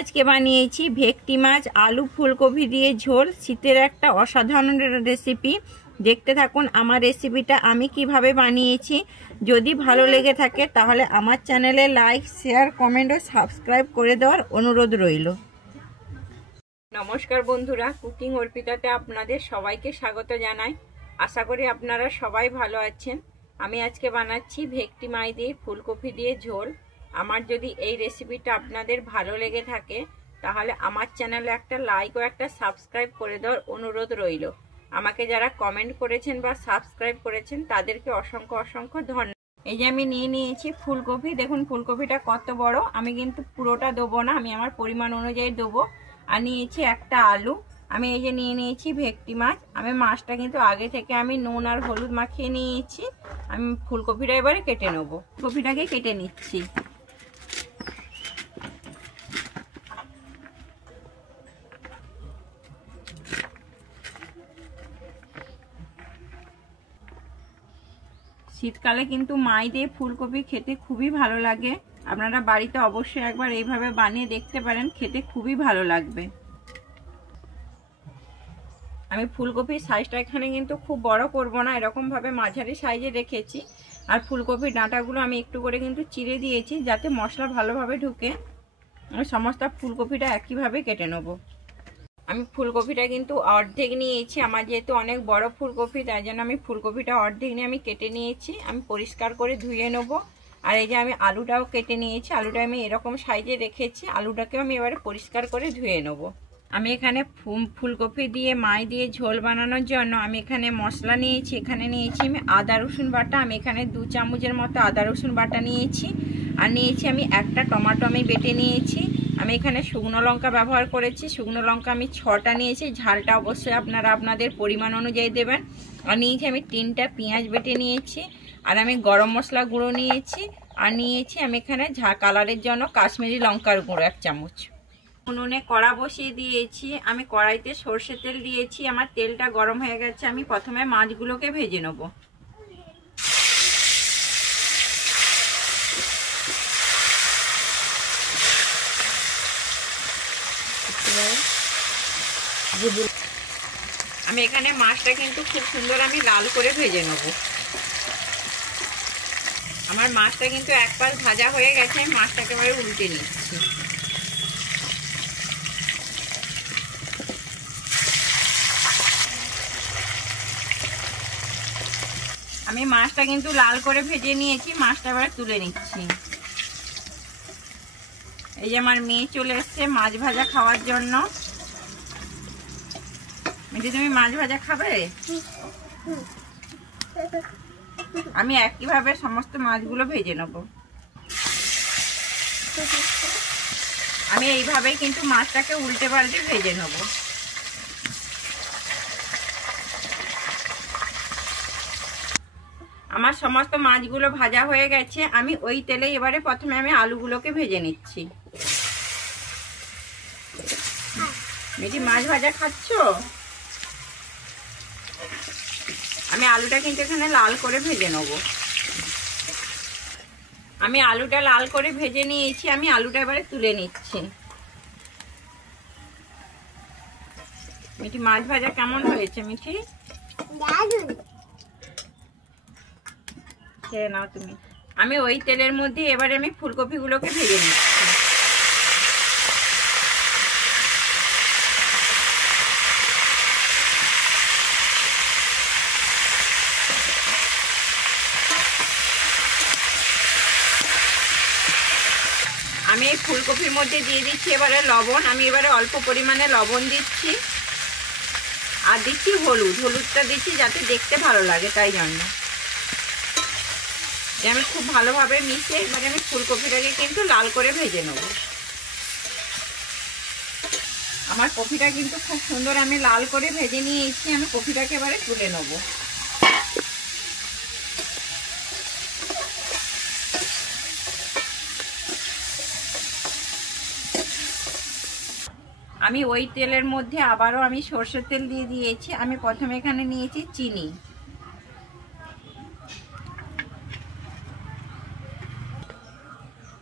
আজকে বানিয়েছি ভেটকি মাছ আলু ফুলকপি দিয়ে ঝোল। শীতের একটা অসাধারণ রেসিপি। দেখতে থাকুন আমার রেসিপিটা আমি কিভাবে বানিয়েছি। যদি ভালো লেগে থাকে তাহলে আমার চ্যানেলে লাইক শেয়ার কমেন্ট ও সাবস্ক্রাইব করে দেওয়ার অনুরোধ রইল। নমস্কার বন্ধুরা, কুকিং অর্পিতাতে আপনাদের সবাইকে স্বাগত জানাই। আশা করি আপনারা সবাই ভালো আছেন। আমি আজকে বানাচ্ছি ভেটকি মাছ দিয়ে ফুলকপি দিয়ে ঝোল। আমার যদি এই রেসিপিটা আপনাদের ভালো লেগে থাকে তাহলে আমার চ্যানেলে একটা লাইক ও একটা সাবস্ক্রাইব করে দেওয়ার অনুরোধ রইল। আমাকে যারা কমেন্ট করেছেন বা সাবস্ক্রাইব করেছেন তাদেরকে অসংখ্য অসংখ্য ধন্যবাদ। এই যে আমি নিয়ে নিয়েছি ফুলকপি। দেখুন ফুলকপিটা কত বড়। আমি কিন্তু পুরোটা দেবো না, আমি আমার পরিমাণ অনুযায়ী দেবো। আর নিয়েছি একটা আলু। আমি এই যে নিয়ে নিয়েছি ভেটকি মাছ। আমি মাছটা কিন্তু আগে থেকে আমি নুন আর হলুদ মাখিয়ে নিয়েছি। আমি ফুলকপিটা এবারে কেটে নেবো। ফুলকপিটাকে কেটে নিচ্ছি। শীতকালে কিন্তু মাছ দিয়ে ফুলকপি খেতে খুবই ভালো লাগে। আপনারা বাড়িতে অবশ্যই একবার এইভাবে বানিয়ে দেখতে পারেন, খেতে খুবই ভালো লাগবে। আমি ফুলকপির সাইজটা এখানে কিন্তু খুব বড় করব না, এরকমভাবে মাঝারি সাইজে রেখেছি। আর ফুলকপির ডাঁটাগুলো আমি একটু করে কিন্তু চিড়ে দিয়েছি যাতে মশলা ভালোভাবে ঢুকে। আমি সমস্ত ফুলকপিটা একইভাবে কেটে নেব। আমি ফুলকপিটা কিন্তু অর্ধেক নিয়েছি। আমার যেহেতু অনেক বড় ফুলকপি তাই জন্য আমি ফুলকপিটা অর্ধেক নিয়ে আমি কেটে নিয়েছি। আমি পরিষ্কার করে ধুয়ে নেব। আর এই যে আমি আলুটাও কেটে নিয়েছি। আলুটা আমি এরকম সাইজে রেখেছি। আলুটাকেও আমি এবারে পরিষ্কার করে ধুয়ে নেব। আমি এখানে ফুলকপি দিয়ে মাছ দিয়ে ঝোল বানানোর জন্য আমি এখানে মশলা নিয়েছি। এখানে নিয়েছি আমি আদা রসুন বাটা। আমি এখানে 2 চামচের মতো আদা রসুন বাটা নিয়েছি। আর নিয়েছি আমি একটা টমেটো আমি বেটে নিয়েছি। আমি এখানে শুকনো লঙ্কা ব্যবহার করেছি। শুকনো লঙ্কা আমি 6টা নিয়েছি। ঝালটা অবশ্যই আপনারা আপনাদের পরিমাণ অনুযায়ী দেবেন। আর নিয়েছি আমি 3টা পেঁয়াজ বেটে নিয়েছি। আর আমি গরম মশলা গুঁড়ো নিয়েছি। আর নিয়েছি আমি এখানে কালারের জন্য কাশ্মীরি লঙ্কার গুঁড়ো 1 চামচ। উনুনে কড়া বসিয়ে দিয়েছি। আমি কড়াইতে সর্ষে তেল দিয়েছি। আমার তেলটা গরম হয়ে গেছে। আমি প্রথমে মাছগুলোকে ভেজে নেব। আমি এখানে মাছটা কিন্তু খুব সুন্দর আমি লাল করে ভেজে নেব। আমার মাছটা কিন্তু এক পাশ ভাজা হয়ে গেছে। আমি মাছটাকে এবারে উল্টে নিচ্ছি। আমি মাছটা কিন্তু লাল করে ভেজে নিয়েছি। মাছটা এবারে তুলে নিচ্ছি। এই যে আমার মেয়ে চলে এসছে মাছ ভাজা খাওয়ার জন্য। মিঠি, তুমি মাছ ভাজা খাবে? আমি একইভাবে সমস্ত মাছগুলো ভেজে নেব। আমি এইভাবেই কিন্তু মাছটাকে উল্টে পাল্টে ভেজে নেব। আমার সমস্ত মাছগুলো ভাজা হয়ে গেছে। আমি ওই তেলে এবারে প্রথমে আমি আলুগুলোকে ভেজে নিচ্ছি। মিঠি, মাছ ভাজা খাচ্ছ? আমি আলুটা কিন্তু এখানে লাল করে ভেজে নেব। আমি আলুটা লাল করে ভেজে নিয়েছি। আমি আলুটা এবারে তুলে নিচ্ছি। মিঠি, মাছ ভাজা কেমন হয়েছে? মিঠি, খেয়ে নাও তুমি। আমি ওই তেলের মধ্যে এবারে আমি ফুলকপিগুলোকে ভেজে নিচ্ছি। আমি এই ফুলকপির মধ্যে দিয়ে দিচ্ছি এবারে লবণ। আমি এবারে অল্প পরিমাণে লবণ দিচ্ছি। আর দিচ্ছি হলুদ। হলুদটা দিচ্ছি যাতে দেখতে ভালো লাগে, তাই জন্য। আমি খুব ভালোভাবে মিশিয়ে এবারে আমি ফুলকপিটাকে কিন্তু লাল করে ভেজে নেব। আমার কপিটা কিন্তু খুব সুন্দর আমি লাল করে ভেজে নিয়েছি। আমি কপিটাকে এবারে তুলে নেব। আমি ওই তেলের মধ্যে আবারও আমি সরষের তেল দিয়ে দিয়েছি। আমি প্রথমে এখানে নিয়েছি চিনি।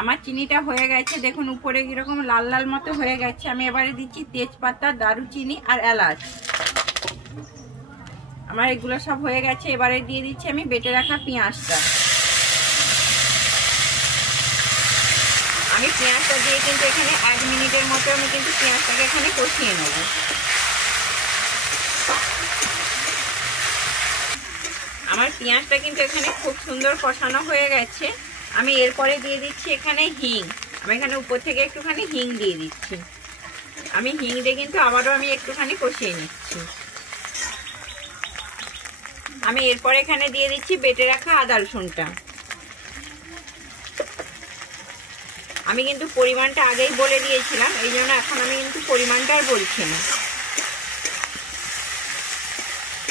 আমার চিনিটা হয়ে গেছে, দেখুন উপরে কিরকম লাল লাল মতো হয়ে গেছে। আমি এবারে দিচ্ছি তেজপাতা, দারুচিনি আর এলাচ। আমার এগুলো সব হয়ে গেছে। এবারে দিয়ে দিচ্ছি আমি বেটে রাখা পেঁয়াজটা। আমি পেঁয়াজটা দিয়ে কিন্তু এখানে 1 মিনিটের মতো আমি কিন্তু পেঁয়াজটাকে এখানে কষিয়ে নেব। আমার পেঁয়াজটা কিন্তু এখানে খুব সুন্দর কষানো হয়ে গেছে। আমি এরপরে দিয়ে দিচ্ছি এখানে হিং। আমি এখানে উপর থেকে একটুখানি হিং দিয়ে দিচ্ছি। আমি হিং দিয়ে কিন্তু আবারও আমি একটুখানি কষিয়ে নিচ্ছি। আমি এরপরে এখানে দিয়ে দিচ্ছি বেটে রাখা আদা রসুনটা। আমি কিন্তু পরিমাণটা আগেই বলে দিয়েছিলাম, এই জন্য এখন আমি কিন্তু পরিমাণটা আর বলছি না।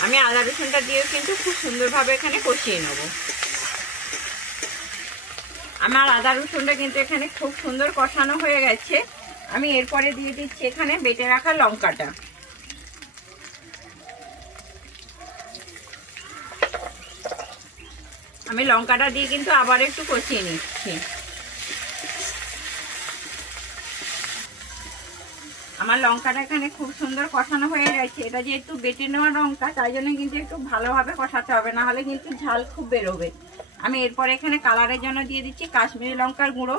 আমি আদা রসুনটা দিয়েও কিন্তু খুব সুন্দরভাবে এখানে কষিয়ে নেব। আমার আদা রসুনটা কিন্তু এখানে খুব সুন্দর কষানো হয়ে গেছে। আমি এরপরে দিয়ে দিচ্ছি এখানে বেটে রাখা লঙ্কাটা। আমি লঙ্কাটা দিয়ে কিন্তু আবার একটু কষিয়ে নিচ্ছি। আমার লঙ্কাটা এখানে খুব সুন্দর কষানো হয়ে গেছে। এটা যেহেতু বেটে নেওয়া লঙ্কা, তাই জন্য কিন্তু একটু ভালোভাবে কষাতে হবে, না হলে কিন্তু ঝাল খুব বেরোবে। আমি এরপরে এখানে কালারের জন্য দিয়ে দিচ্ছি কাশ্মীরি লঙ্কার গুঁড়ো।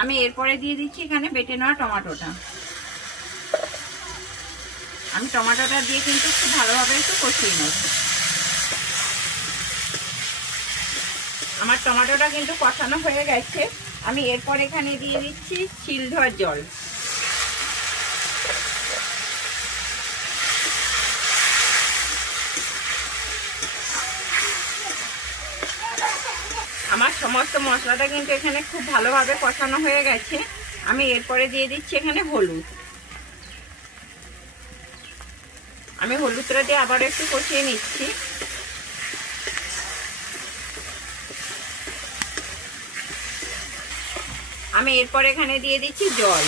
আমি এরপরে দিয়ে দিচ্ছি এখানে বেটে নেওয়া টমেটোটা। আমি টমেটোটা দিয়ে কিন্তু খুব ভালোভাবে একটু কষিয়ে নেব। আমার টমেটোটা কিন্তু কষানো হয়ে গেছে। আমি এরপর এখানে দিয়ে দিচ্ছি শিল ধোয়ার জল। আমার সমস্ত মশলাটা কিন্তু এখানে খুব ভালোভাবে কষানো হয়ে গেছে। আমি এরপরে দিয়ে দিচ্ছি এখানে হলুদ। আমি হলুদটা দিয়ে আবার একটু কষিয়ে নিচ্ছি। আমি এরপর এখানে দিয়ে দিচ্ছি জল।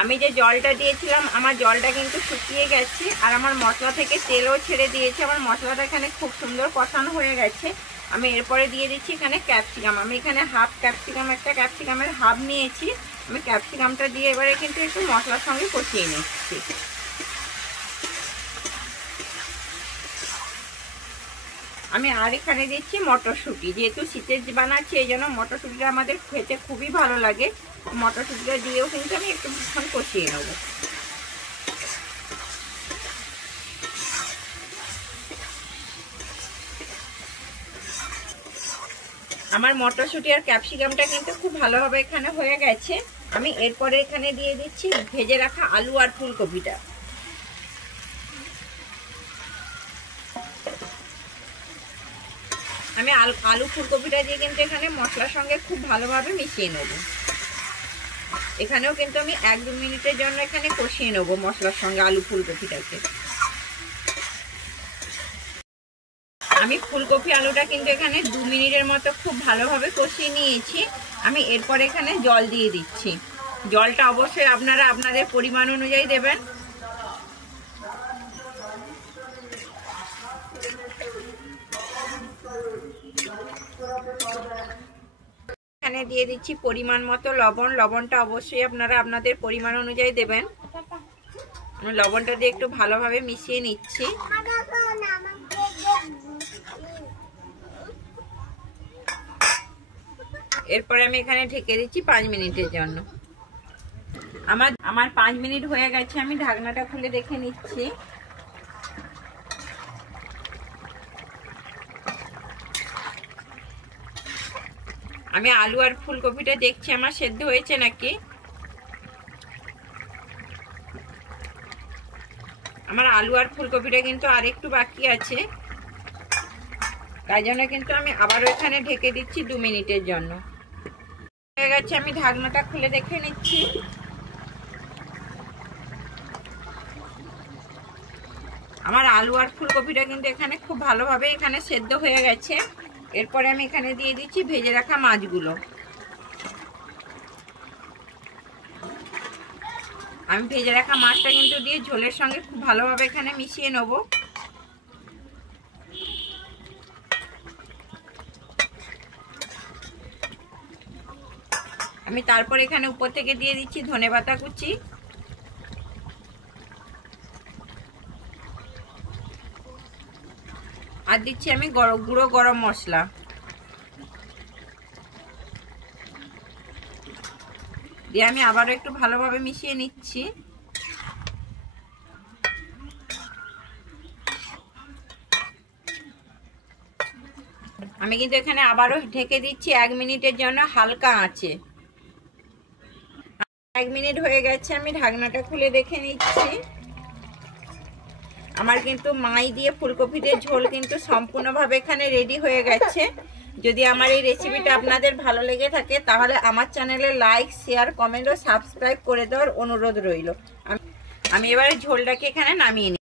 আমি যে জলটা দিয়েছিলাম, আমার জলটা কিন্তু শুকিয়ে গেছে আর আমার মশলা থেকে তেলও ছেড়ে দিয়েছে। আমার মশলাটা এখানে খুব সুন্দর কষানো হয়ে গেছে। আমি এরপরে দিয়ে দিচ্ছি এখানে ক্যাপসিকাম। আমি এখানে হাফ ক্যাপসিকাম, একটা ক্যাপসিকামের হাফ নিয়েছি। আমি ক্যাপসিকামটা দিয়ে এবারে কিন্তু একটু মশলার সঙ্গে কষিয়ে নিচ্ছি। আমি আর এখানে দিচ্ছি মটরশুঁটি। যেহেতু শীতের বানাচ্ছি, এই জন্য মটরশুঁটিটা আমাদের খেতে খুবই ভালো লাগে। মটরশুঁটিটা দিয়েও কিন্তু আমি একটুক্ষণ কষিয়ে নেব। আমার মটরশুঁটি আর ক্যাপসিকামটা কিন্তু খুব ভালোভাবে এখানে হয়ে গেছে। আমি এরপরে এখানে দিয়ে দিচ্ছি ভেজে রাখা আলু আর ফুলকপিটা। আমি আলু ফুলকপিটা দিয়ে কিন্তু এখানে মশলার সঙ্গে খুব ভালোভাবে মিশিয়ে নেব। এখানেও কিন্তু আমি 1-2 মিনিটের জন্য এখানে কষিয়ে নেব মশলার সঙ্গে আলু ফুলকপিটাকে। আমি ফুলকপি আলুটা কিন্তু এখানে 2 মিনিটের মতো খুব ভালোভাবে কষিয়ে নিয়েছি। আমি এরপর এখানে জল দিয়ে দিচ্ছি। জলটা অবশ্যই আপনারা আপনাদের পরিমাণ অনুযায়ী দেবেন। এখানে দিয়ে দিচ্ছি পরিমাণ মতো লবণ। লবণটা অবশ্যই আপনারা আপনাদের পরিমাণ অনুযায়ী দেবেন। লবণটা দিয়ে একটু ভালোভাবে মিশিয়ে নিচ্ছি। এরপরে আমি এখানে ঢেকে দিচ্ছি 5 মিনিটের জন্য। আমার 5 মিনিট হয়ে গেছে। আমি ঢাকনাটা খুলে দেখে নিচ্ছি। আমি আলু আর ফুলকপিটা দেখছি আমার সেদ্ধ হয়েছে নাকি। আমার আলু আর ফুলকপিটা কিন্তু আর একটু বাকি আছে, তাই জন্য কিন্তু আমি আবারও এখানে ঢেকে দিচ্ছি 2 মিনিটের জন্য। হয়ে গেছে, আমি ঢাকনাটা খুলে দেখে নিচ্ছি। আমার আলু আর ফুলকপিটা কিন্তু এখানে খুব ভালোভাবে এখানে সেদ্ধ হয়ে গেছে। এরপরে আমি এখানে দিয়ে দিচ্ছি ভেজে রাখা মাছগুলো। আমি ভেজে রাখা মাছটা কিন্তু দিয়ে ঝোলের সঙ্গে খুব ভালোভাবে এখানে মিশিয়ে নেব। আমি তারপর এখানে উপর থেকে দিয়ে দিচ্ছি ধনেপাতা কুচি, আর দিচ্ছি আমি গুঁড়ো গরম মশলা। দিয়ে আমি আবারও একটু ভালোভাবে মিশিয়ে নিচ্ছি। আমি কিন্তু এখানে আবারও ঢেকে দিচ্ছি 1 মিনিটের জন্য হালকা আঁচে। 1 মিনিট হয়ে গেছে, আমি ঢাকনাটা খুলে দেখে নিচ্ছি। আমার কিন্তু মাই দিয়ে ফুলকপি দিয়ে ঝোল কিন্তু সম্পূর্ণভাবে এখানে রেডি হয়ে গেছে। যদি আমার এই রেসিপিটা আপনাদের ভালো লেগে থাকে তাহলে আমার চ্যানেলে লাইক, শেয়ার, কমেন্ট ও সাবস্ক্রাইব করে দেওয়ার অনুরোধ রইল। আমি এবারে ঝোলটাকে এখানে নামিয়ে নিই।